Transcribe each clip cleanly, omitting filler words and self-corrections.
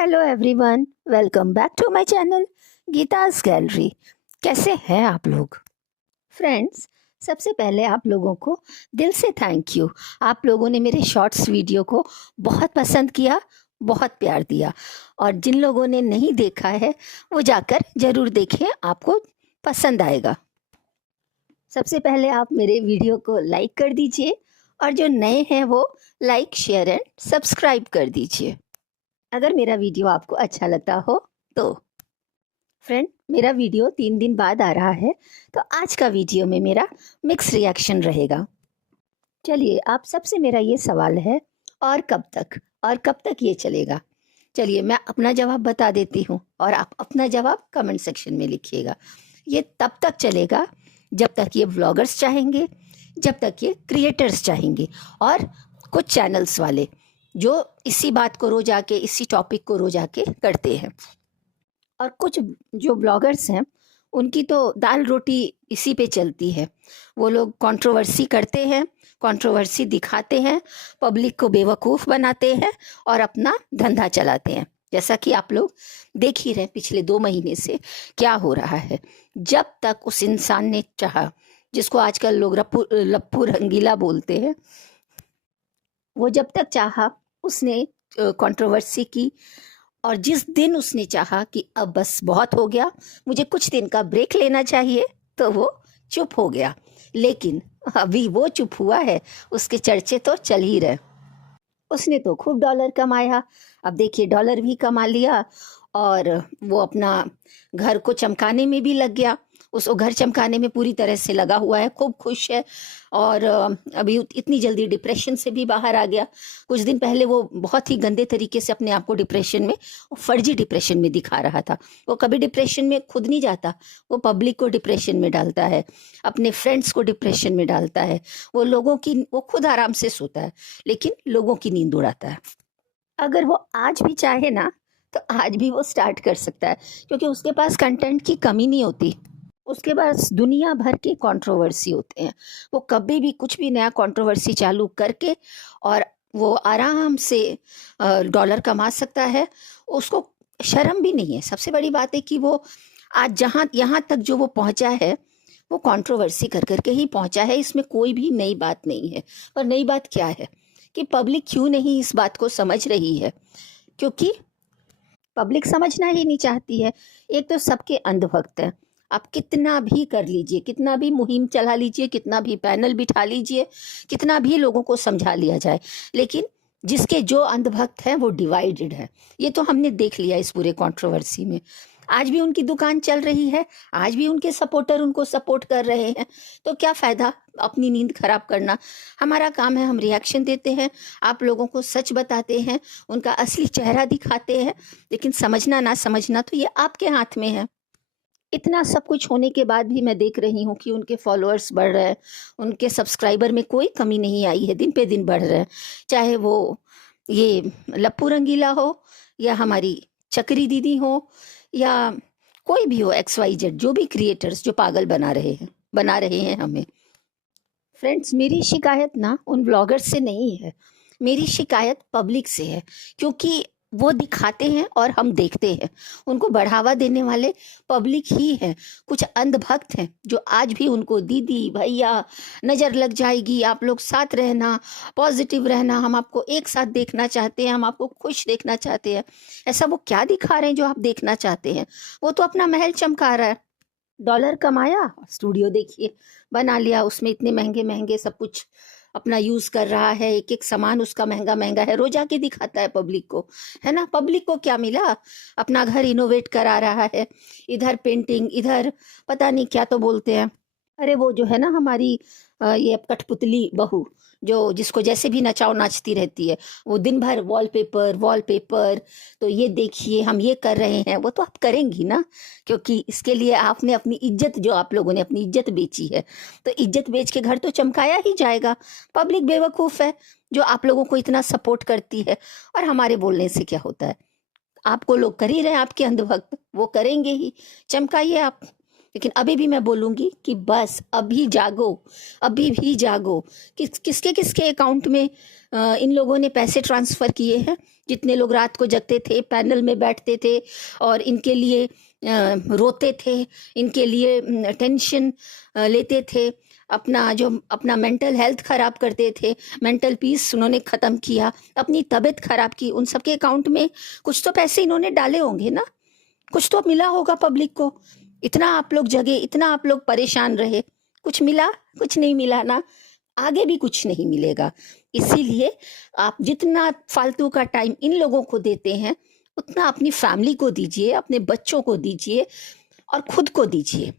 Hello everyone, welcome back to my channel Geeta's gallery. कैसे हैं आप लोग फ्रेंड्स? सबसे पहले आप लोगों को दिल से थैंक यू। आप लोगों ने मेरे शॉर्ट्स वीडियो को बहुत पसंद किया, बहुत प्यार दिया। और जिन लोगों ने नहीं देखा है वो जाकर ज़रूर देखें, आपको पसंद आएगा। सबसे पहले आप मेरे वीडियो को लाइक कर दीजिए और जो नए हैं वो लाइक, शेयर एंड सब्सक्राइब कर दीजिए। अगर मेरा वीडियो आपको अच्छा लगता हो तो फ्रेंड, मेरा वीडियो 3 दिन बाद आ रहा है, तो आज का वीडियो में मेरा मिक्स रिएक्शन रहेगा। चलिए, आप सबसे मेरा ये सवाल है, और कब तक ये चलेगा? चलिए, मैं अपना जवाब बता देती हूँ और आप अपना जवाब कमेंट सेक्शन में लिखिएगा। ये तब तक चलेगा जब तक ये व्लॉगर्स चाहेंगे, जब तक ये क्रिएटर्स चाहेंगे, और कुछ चैनल्स वाले जो इसी बात को रोज आके, इसी टॉपिक को रोज आके करते हैं। और कुछ जो ब्लॉगर्स हैं उनकी तो दाल रोटी इसी पे चलती है। वो लोग कंट्रोवर्सी करते हैं, कंट्रोवर्सी दिखाते हैं, पब्लिक को बेवकूफ़ बनाते हैं और अपना धंधा चलाते हैं। जैसा कि आप लोग देख ही रहे पिछले 2 महीने से क्या हो रहा है। जब तक उस इंसान ने चाहा, जिसको आजकल लोग लप्पू रंगीला बोलते हैं, वो जब तक चाहा उसने कंट्रोवर्सी की। और जिस दिन उसने चाहा कि अब बस बहुत हो गया, मुझे कुछ दिन का ब्रेक लेना चाहिए, तो वो चुप हो गया। लेकिन अभी वो चुप हुआ है, उसके चर्चे तो चल ही रहे। उसने तो खूब डॉलर कमाया, अब देखिए डॉलर भी कमा लिया और वो अपना घर को चमकाने में भी लग गया। उसको घर चमकाने में पूरी तरह से लगा हुआ है, खूब खुश है। और अभी इतनी जल्दी डिप्रेशन से भी बाहर आ गया। कुछ दिन पहले वो बहुत ही गंदे तरीके से अपने आप को डिप्रेशन में, फर्जी डिप्रेशन में दिखा रहा था। वो कभी डिप्रेशन में खुद नहीं जाता, वो पब्लिक को डिप्रेशन में डालता है, अपने फ्रेंड्स को डिप्रेशन में डालता है। वो खुद आराम से सोता है लेकिन लोगों की नींद उड़ाता है। अगर वो आज भी चाहे ना, तो आज भी वो स्टार्ट कर सकता है, क्योंकि उसके पास कंटेंट की कमी नहीं होती। उसके पास दुनिया भर के कंट्रोवर्सी होते हैं। वो कभी भी कुछ भी नया कंट्रोवर्सी चालू करके और वो आराम से डॉलर कमा सकता है। उसको शर्म भी नहीं है। सबसे बड़ी बात है कि वो आज यहाँ तक जो वो पहुंचा है, वो कंट्रोवर्सी कर करके ही पहुंचा है। इसमें कोई भी नई बात नहीं है। पर नई बात क्या है कि पब्लिक क्यों नहीं इस बात को समझ रही है? क्योंकि पब्लिक समझना ही नहीं चाहती है। एक तो सबके अंधभक्त हैं। आप कितना भी कर लीजिए, कितना भी मुहिम चला लीजिए, कितना भी पैनल बिठा लीजिए, कितना भी लोगों को समझा लिया जाए, लेकिन जिसके जो अंधभक्त हैं वो डिवाइडेड है। ये तो हमने देख लिया इस पूरे कंट्रोवर्सी में। आज भी उनकी दुकान चल रही है, आज भी उनके सपोर्टर उनको सपोर्ट कर रहे हैं। तो क्या फ़ायदा अपनी नींद खराब करना? हमारा काम है, हम रिएक्शन देते हैं, आप लोगों को सच बताते हैं, उनका असली चेहरा दिखाते हैं। लेकिन समझना ना समझना तो ये आपके हाथ में है। इतना सब कुछ होने के बाद भी मैं देख रही हूँ कि उनके फॉलोअर्स बढ़ रहे हैं, उनके सब्सक्राइबर में कोई कमी नहीं आई है, दिन पे दिन बढ़ रहे हैं। चाहे वो ये लप्पू रंगीला हो, या हमारी चक्री दीदी हो, या कोई भी हो, XYZ, जो भी क्रिएटर्स जो पागल बना रहे हैं हमें। फ्रेंड्स, मेरी शिकायत ना उन ब्लॉगर्स से नहीं है, मेरी शिकायत पब्लिक से है। क्योंकि वो दिखाते हैं और हम देखते हैं, उनको बढ़ावा देने वाले पब्लिक ही हैं। कुछ अंधभक्त हैं जो आज भी उनको दीदी भैया नज़र लग जाएगी, आप लोग साथ रहना, पॉजिटिव रहना, हम आपको एक साथ देखना चाहते हैं, हम आपको खुश देखना चाहते हैं। ऐसा वो क्या दिखा रहे हैं जो आप देखना चाहते हैं? वो तो अपना महल चमका रहा है। डॉलर कमाया, स्टूडियो देखिए बना लिया, उसमें इतने महंगे महंगे सब कुछ अपना यूज कर रहा है, एक एक सामान उसका महंगा महंगा है, रोज आके दिखाता है पब्लिक को, है ना। पब्लिक को क्या मिला? अपना घर इनोवेट करा रहा है, इधर पेंटिंग, इधर पता नहीं क्या तो बोलते हैं। अरे वो जो है ना हमारी ये कठपुतली बहू, जो जिसको जैसे भी नचाओ नाचती रहती है, वो दिन भर वॉलपेपर। तो ये देखिए हम ये कर रहे हैं, वो तो आप करेंगी ना, क्योंकि इसके लिए आपने अपनी इज्जत, जो आप लोगों ने अपनी इज्जत बेची है, तो इज्जत बेच के घर तो चमकाया ही जाएगा। पब्लिक बेवकूफ़ है जो आप लोगों को इतना सपोर्ट करती है। और हमारे बोलने से क्या होता है? आपको लोग कर ही रहे हैं, आपके अंधभक्त वो करेंगे ही। चमकाइए आप, लेकिन अभी भी मैं बोलूँगी कि बस अभी जागो, अभी भी जागो। किसके किसके अकाउंट में इन लोगों ने पैसे ट्रांसफ़र किए हैं। जितने लोग रात को जगते थे, पैनल में बैठते थे और इनके लिए रोते थे, इनके लिए टेंशन लेते थे, अपना मेंटल हेल्थ ख़राब करते थे, मेंटल पीस उन्होंने ख़त्म किया, अपनी तबीयत ख़राब की, उन सबके अकाउंट में कुछ तो पैसे इन्होंने डाले होंगे ना, कुछ तो मिला होगा पब्लिक को। इतना आप लोग जगे, इतना आप लोग परेशान रहे, कुछ मिला? कुछ नहीं मिला ना, आगे भी कुछ नहीं मिलेगा। इसीलिए आप जितना फालतू का टाइम इन लोगों को देते हैं, उतना अपनी फैमिली को दीजिए, अपने बच्चों को दीजिए और खुद को दीजिए।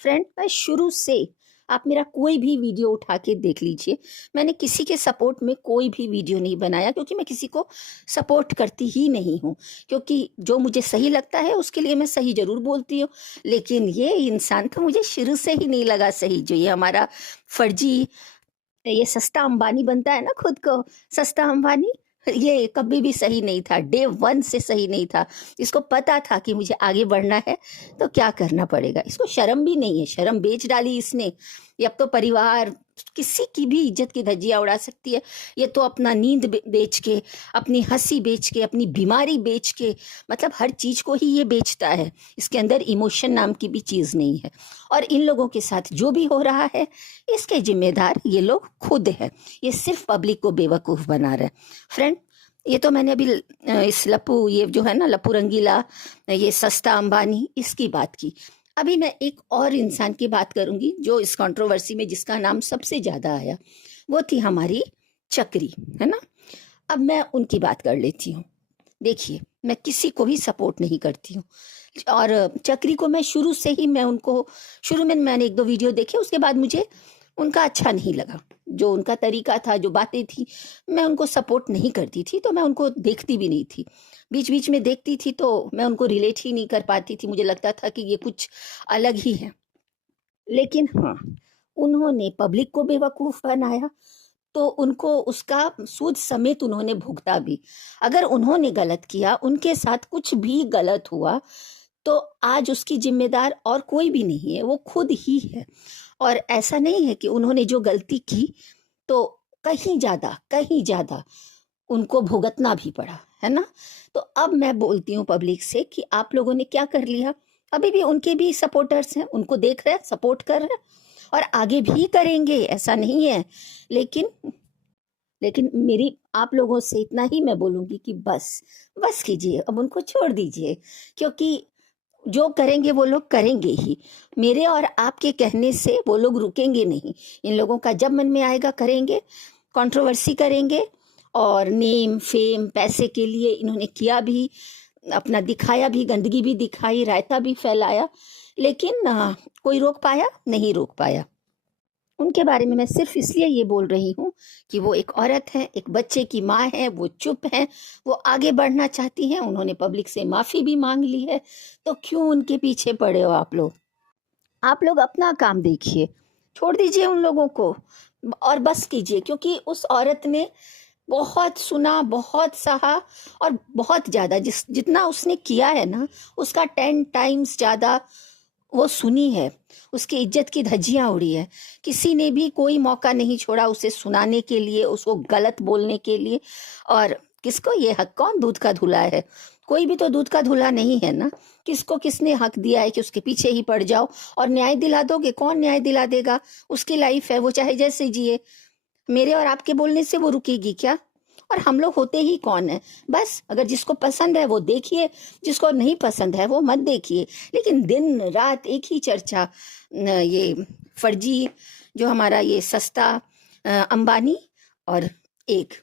फ्रेंड, मैं शुरू से, आप मेरा कोई भी वीडियो उठा के देख लीजिए, मैंने किसी के सपोर्ट में कोई भी वीडियो नहीं बनाया, क्योंकि मैं किसी को सपोर्ट करती ही नहीं हूँ। क्योंकि जो मुझे सही लगता है उसके लिए मैं सही ज़रूर बोलती हूँ, लेकिन ये इंसान तो मुझे शुरू से ही नहीं लगा सही। जो ये हमारा फर्जी, ये सस्ता अंबानी बनता है ना खुद को, सस्ता अंबानी, ये कभी भी सही नहीं था, डे वन से सही नहीं था। इसको पता था कि मुझे आगे बढ़ना है तो क्या करना पड़ेगा। इसको शर्म भी नहीं है, शर्म बेच डाली इसने। ये अब तो परिवार, किसी की भी इज्जत की धज्जियाँ उड़ा सकती है। ये तो अपना नींद बेच के, अपनी हंसी बेच के, अपनी बीमारी बेच के, मतलब हर चीज़ को ही ये बेचता है। इसके अंदर इमोशन नाम की भी चीज़ नहीं है। और इन लोगों के साथ जो भी हो रहा है, इसके जिम्मेदार ये लोग खुद हैं। ये सिर्फ पब्लिक को बेवकूफ़ बना रहे हैं। फ्रेंड, ये तो मैंने अभी इस लप्पू, ये जो है ना लप्पू रंगीला, ये सस्ता अंबानी, इसकी बात की। अभी मैं एक और इंसान की बात करूंगी जो इस कंट्रोवर्सी में, जिसका नाम सबसे ज़्यादा आया, वो थी हमारी चक्री, है ना। अब मैं उनकी बात कर लेती हूँ। देखिए, मैं किसी को भी सपोर्ट नहीं करती हूँ, और चक्री को मैं शुरू से ही, शुरू में मैंने एक दो वीडियो देखे, उसके बाद मुझे उनका अच्छा नहीं लगा। जो उनका तरीका था, जो बातें थी, मैं उनको सपोर्ट नहीं करती थी, तो मैं उनको देखती भी नहीं थी। बीच बीच में देखती थी तो मैं उनको रिलेट ही नहीं कर पाती थी, मुझे लगता था कि ये कुछ अलग ही है। लेकिन हाँ, उन्होंने पब्लिक को बेवकूफ़ बनाया, तो उनको उसका सूद समेत उन्होंने भुगता भी। अगर उन्होंने गलत किया, उनके साथ कुछ भी गलत हुआ, तो आज उसकी जिम्मेदार और कोई भी नहीं है, वो खुद ही है। और ऐसा नहीं है कि उन्होंने जो गलती की तो कहीं ज़्यादा उनको भुगतना भी पड़ा, है ना। तो अब मैं बोलती हूँ पब्लिक से कि आप लोगों ने क्या कर लिया। अभी भी उनके भी सपोर्टर्स हैं, उनको देख रहे हैं, सपोर्ट कर रहे हैं, और आगे भी करेंगे, ऐसा नहीं है। लेकिन मेरी आप लोगों से इतना ही मैं बोलूँगी कि बस कीजिए, अब उनको छोड़ दीजिए, क्योंकि जो करेंगे वो लोग करेंगे ही। मेरे और आपके कहने से वो लोग रुकेंगे नहीं। इन लोगों का जब मन में आएगा करेंगे, कंट्रोवर्सी करेंगे, और नेम फेम पैसे के लिए इन्होंने किया भी, अपना दिखाया भी, गंदगी भी दिखाई, रायता भी फैलाया, लेकिन कोई रोक पाया? नहीं रोक पाया। उनके बारे में मैं सिर्फ इसलिए ये बोल रही हूँ कि वो एक औरत है, एक बच्चे की माँ है, वो चुप हैं, वो आगे बढ़ना चाहती हैं, उन्होंने पब्लिक से माफ़ी भी मांग ली है, तो क्यों उनके पीछे पड़े हो आप लोग? आप लोग अपना काम देखिए, छोड़ दीजिए उन लोगों को और बस कीजिए, क्योंकि उस औरत ने बहुत सुना, बहुत सहा, और बहुत ज़्यादा, जितना उसने किया है ना, उसका 10 टाइम्स ज़्यादा वो सुनी है। उसकी इज्जत की धज्जियां उड़ी है। किसी ने भी कोई मौका नहीं छोड़ा उसे सुनाने के लिए, उसको गलत बोलने के लिए। और किसको ये हक, कौन दूध का धुला है? कोई भी तो दूध का धुला नहीं है ना। किसको किसने हक दिया है कि उसके पीछे ही पड़ जाओ और न्याय दिला दोगे? कौन न्याय दिला देगा? उसकी लाइफ है, वो चाहे जैसे जिए। मेरे और आपके बोलने से वो रुकेगी क्या? और हम लोग होते ही कौन है? बस अगर जिसको पसंद है वो देखिए, जिसको नहीं पसंद है वो मत देखिए। लेकिन दिन रात एक ही चर्चा, ये फर्जी, जो हमारा ये सस्ता अंबानी, और एक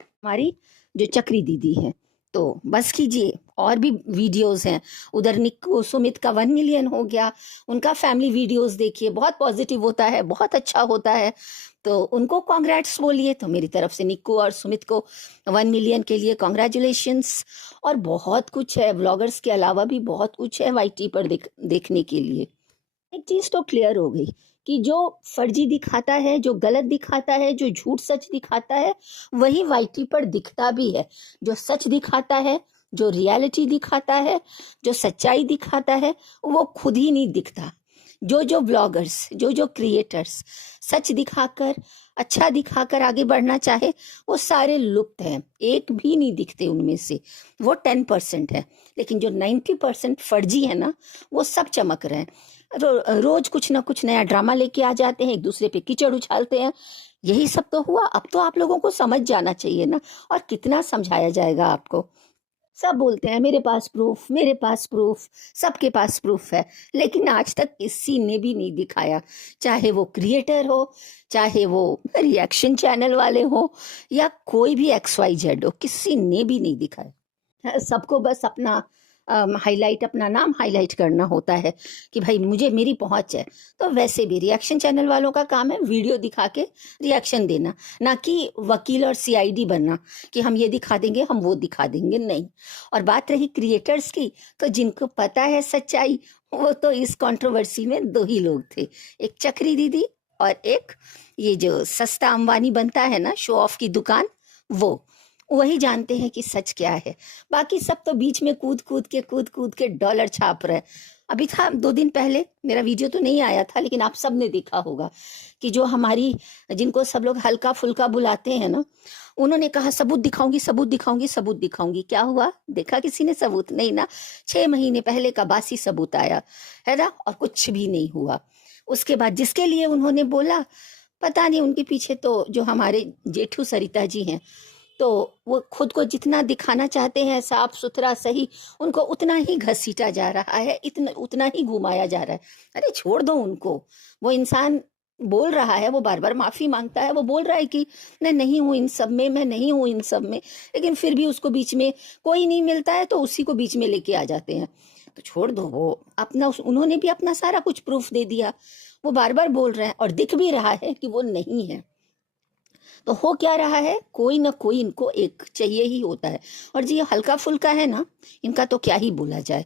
हमारी जो चक्री दीदी है। तो बस कीजिए, और भी वीडियोस हैं उधर। निक्कू सुमित का 1 मिलियन हो गया, उनका फैमिली वीडियोस देखिए, बहुत पॉजिटिव होता है, बहुत अच्छा होता है, तो उनको कॉन्ग्रेट्स बोलिए। तो मेरी तरफ से निक्कू और सुमित को 1 मिलियन के लिए कॉन्ग्रेचुलेशंस। और बहुत कुछ है, व्लॉगर्स के अलावा भी बहुत कुछ है वाईटी पर देखने के लिए। एक चीज़ तो क्लियर हो गई कि जो फर्जी दिखाता है, जो गलत दिखाता है, जो झूठ सच दिखाता है, वही वाईटी पर दिखता भी है। जो सच दिखाता है, जो रियलिटी दिखाता है, जो सच्चाई दिखाता है, वो खुद ही नहीं दिखता। जो ब्लॉगर्स, जो क्रिएटर्स सच दिखाकर, अच्छा दिखाकर आगे बढ़ना चाहे, वो सारे लुप्त हैं, एक भी नहीं दिखते उनमें से। वो 10% है, लेकिन जो 90% फर्जी है ना, वो सब चमक रहे हैं। रोज कुछ ना कुछ नया ड्रामा लेके आ जाते हैं, एक दूसरे पे कीचड़ उछालते हैं। यही सब तो हुआ। अब तो आप लोगों को समझ जाना चाहिए ना, और कितना समझाया जाएगा आपको। सब बोलते हैं मेरे पास प्रूफ, मेरे पास प्रूफ, सबके पास प्रूफ है, लेकिन आज तक किसी ने भी नहीं दिखाया। चाहे वो क्रिएटर हो, चाहे वो रिएक्शन चैनल वाले हो, या कोई भी XYZ हो, किसी ने भी नहीं दिखाया। सबको बस अपना हाईलाइट, अपना नाम हाईलाइट करना होता है कि भाई मुझे, मेरी पहुंच है। तो वैसे भी रिएक्शन चैनल वालों का काम है वीडियो दिखा के रिएक्शन देना, ना कि वकील और CID बनना कि हम ये दिखा देंगे, हम वो दिखा देंगे, नहीं। और बात रही क्रिएटर्स की, तो जिनको पता है सच्चाई, वो तो इस कंट्रोवर्सी में दो ही लोग थे, एक चक्री दीदी और एक ये जो सस्ता अंबानी बनता है ना, शो ऑफ की दुकान, वो वही जानते हैं कि सच क्या है। बाकी सब तो बीच में कूद कूद के डॉलर छाप रहे। अभी था 2 दिन पहले, मेरा वीडियो तो नहीं आया था, लेकिन आप सब ने देखा होगा कि जो हमारी, जिनको सब लोग हल्का फुल्का बुलाते हैं ना, उन्होंने कहा सबूत दिखाऊंगी, सबूत दिखाऊंगी, सबूत दिखाऊंगी। क्या हुआ? देखा किसी ने सबूत? नहीं ना। 6 महीने पहले का बासी सबूत आया है ना, और कुछ भी नहीं हुआ। उसके बाद जिसके लिए उन्होंने बोला, पता नहीं उनके पीछे तो जो हमारे जेठू सरिता जी हैं, तो वो खुद को जितना दिखाना चाहते हैं साफ सुथरा सही, उनको उतना ही घसीटा जा रहा है, उतना ही घुमाया जा रहा है। अरे छोड़ दो उनको। वो इंसान बोल रहा है, वो बार बार माफी मांगता है, वो बोल रहा है कि मैं नहीं हूं इन सब में, मैं नहीं हूं इन सब में, लेकिन फिर भी उसको बीच में कोई नहीं मिलता है तो उसी को बीच में लेके आ जाते हैं। तो छोड़ दो। वो अपना, उन्होंने भी अपना सारा कुछ प्रूफ दे दिया। वो बार बार बोल रहे हैं और दिख भी रहा है कि वो नहीं है। तो हो क्या रहा है, कोई ना कोई इनको एक चाहिए ही होता है। और जी ये हल्का फुल्का है ना, इनका तो क्या ही बोला जाए।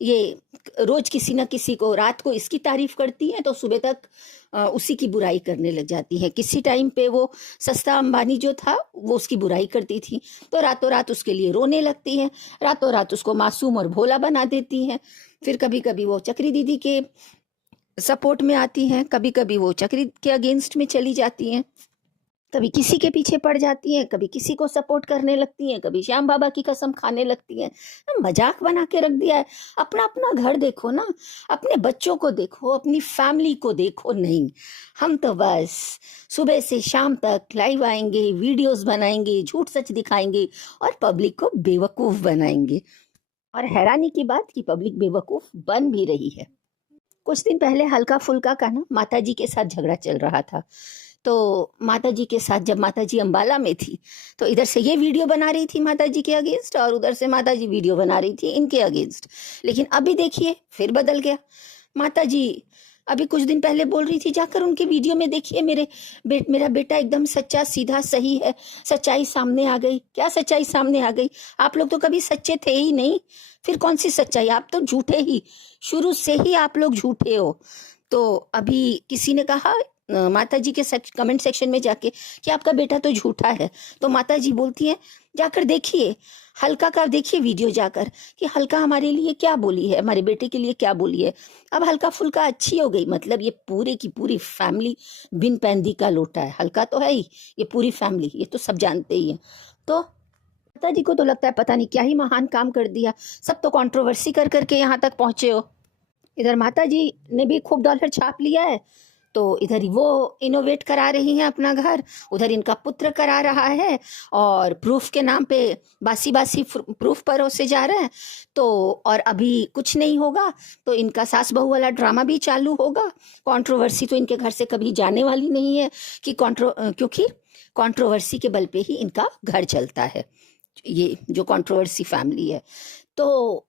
ये रोज किसी ना किसी को, रात को इसकी तारीफ करती हैं तो सुबह तक उसी की बुराई करने लग जाती हैं। किसी टाइम पे वो सस्ता अंबानी जो था, वो उसकी बुराई करती थी, तो रातों रात उसके लिए रोने लगती हैं, रातों रात उसको मासूम और भोला बना देती हैं। फिर कभी कभी वो चक्री दीदी के सपोर्ट में आती हैं, कभी कभी वो चक्री के अगेंस्ट में चली जाती हैं, कभी किसी के पीछे पड़ जाती हैं, कभी किसी को सपोर्ट करने लगती हैं, कभी श्याम बाबा की कसम खाने लगती हैं। मजाक बना के रख दिया है। अपना अपना घर देखो ना, अपने बच्चों को देखो, अपनी फैमिली को देखो। नहीं, हम तो बस सुबह से शाम तक लाइव आएंगे, वीडियोस बनाएंगे, झूठ सच दिखाएंगे और पब्लिक को बेवकूफ बनाएंगे। और हैरानी की बात कि पब्लिक बेवकूफ बन भी रही है। कुछ दिन पहले हल्का फुल्का का ना माता जी के साथ झगड़ा चल रहा था। तो माता जी के साथ, जब माता जी अंबाला में थी, तो इधर से ये वीडियो बना रही थी माता जी के अगेंस्ट, और उधर से माता जी वीडियो बना रही थी इनके अगेंस्ट। लेकिन अभी देखिए फिर बदल गया। माता जी अभी कुछ दिन पहले बोल रही थी, जाकर उनके वीडियो में देखिए, मेरा बेटा एकदम सच्चा सीधा सही है, सच्चाई सामने आ गई। क्या सच्चाई सामने आ गई? आप लोग तो कभी सच्चे थे ही नहीं, फिर कौन सी सच्चाई? आप तो झूठे ही, शुरू से ही आप लोग झूठे हो। तो अभी किसी ने कहा माता जी के कमेंट सेक्शन में जाके कि आपका बेटा तो झूठा है, तो माता जी बोलती हैं जाकर देखिए, हल्का का देखिए वीडियो जाकर कि हल्का हमारे लिए क्या बोली है, हमारे बेटे के लिए क्या बोली है। अब हल्का फुल्का अच्छी हो गई, मतलब ये पूरे की पूरी फैमिली बिन पैंदी का लोटा है। हल्का तो है ही, ये पूरी फैमिली, ये तो सब जानते ही हैं। तो माता जी को तो लगता है पता नहीं क्या ही महान काम कर दिया, सब तो कंट्रोवर्सी कर करके यहाँ तक पहुंचे हो। इधर माता जी ने भी खूब डॉलर छाप लिया है, तो इधर वो इनोवेट करा रही हैं अपना घर, उधर इनका पुत्र करा रहा है, और प्रूफ के नाम पे बासी बासी प्रूफ परोसे जा रहे हैं। तो और अभी कुछ नहीं होगा तो इनका सास बहू वाला ड्रामा भी चालू होगा। कंट्रोवर्सी तो इनके घर से कभी जाने वाली नहीं है कि क्योंकि कंट्रोवर्सी के बल पे ही इनका घर चलता है, ये जो कंट्रोवर्सी फैमिली है। तो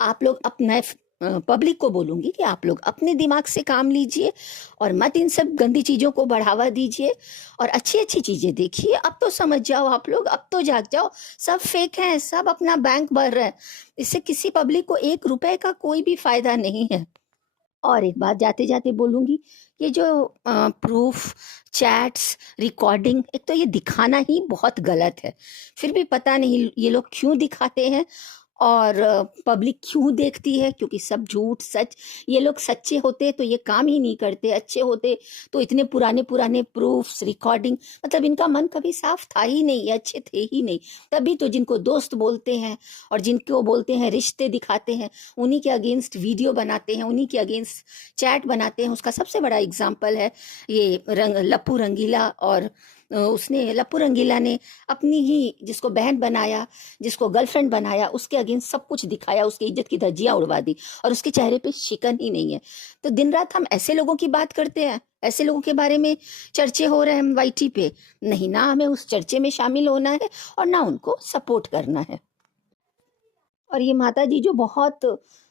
आप लोग अपना, पब्लिक को बोलूंगी कि आप लोग अपने दिमाग से काम लीजिए और मत इन सब गंदी चीजों को बढ़ावा दीजिए, और अच्छी अच्छी चीजें देखिए। अब तो समझ जाओ आप लोग, अब तो जाग जाओ, सब फेक है, सब अपना बैंक भर रहे हैं। इससे किसी पब्लिक को 1 रुपए का कोई भी फायदा नहीं है। और एक बात जाते जाते बोलूँगी, ये जो प्रूफ, चैट्स, रिकॉर्डिंग, एक तो ये दिखाना ही बहुत गलत है। फिर भी पता नहीं ये लोग क्यों दिखाते हैं और पब्लिक क्यों देखती है, क्योंकि सब झूठ सच, ये लोग सच्चे होते तो ये काम ही नहीं करते, अच्छे होते तो इतने पुराने पुराने प्रूफ्स, रिकॉर्डिंग, मतलब इनका मन कभी साफ था ही नहीं, अच्छे थे ही नहीं। तभी तो जिनको दोस्त बोलते हैं और जिनको बोलते हैं रिश्ते दिखाते हैं, उन्हीं के अगेंस्ट वीडियो बनाते हैं, उन्हीं के अगेंस्ट चैट बनाते हैं। उसका सबसे बड़ा एग्जाम्पल है ये लप्पू रंगीला। और उसने, लप्पू रंगीला ने अपनी ही जिसको बहन बनाया, जिसको गर्लफ्रेंड बनाया, उसके अगेंस्ट सब कुछ दिखाया, उसकी इज्जत की धज्जियां उड़वा दी और उसके चेहरे पे शिकन ही नहीं है। तो दिन रात हम ऐसे लोगों की बात करते हैं, ऐसे लोगों के बारे में चर्चे हो रहे हैं हम वाईटी पे। नहीं, ना हमें उस चर्चे में शामिल होना है और ना उनको सपोर्ट करना है। और ये माता जी जो बहुत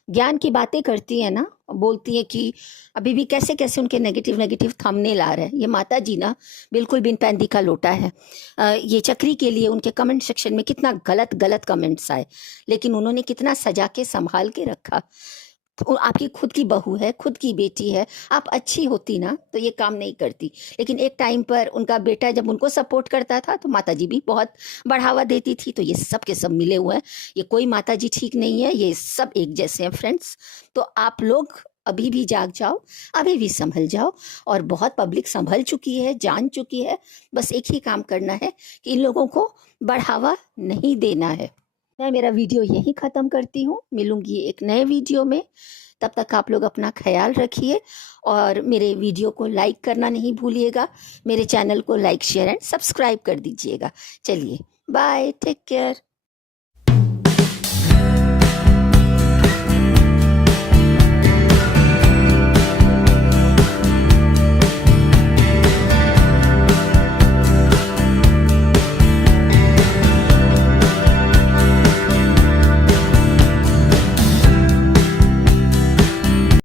ज्ञान की बातें करती है ना, बोलती है कि अभी भी कैसे कैसे उनके नेगेटिव नेगेटिव थंबनेल आ रहे हैं। ये माता जी ना बिल्कुल बिन पैंदी का लोटा है। ये चक्री के लिए उनके कमेंट सेक्शन में कितना गलत गलत कमेंट्स आए, लेकिन उन्होंने कितना सजा के संभाल के रखा। तो आपकी खुद की बहू है, खुद की बेटी है, आप अच्छी होती ना तो ये काम नहीं करती। लेकिन एक टाइम पर उनका बेटा जब उनको सपोर्ट करता था तो माता जी भी बहुत बढ़ावा देती थी। तो ये सब के सब मिले हुए हैं, ये कोई माता जी ठीक नहीं है, ये सब एक जैसे हैं फ्रेंड्स। तो आप लोग अभी भी जाग जाओ, अभी भी संभल जाओ। और बहुत पब्लिक संभल चुकी है, जान चुकी है। बस एक ही काम करना है कि इन लोगों को बढ़ावा नहीं देना है। मैं मेरा वीडियो यहीं ख़त्म करती हूँ, मिलूंगी एक नए वीडियो में। तब तक आप लोग अपना ख्याल रखिए और मेरे वीडियो को लाइक करना नहीं भूलिएगा। मेरे चैनल को लाइक, शेयर एंड सब्सक्राइब कर दीजिएगा। चलिए, बाय, टेक केयर।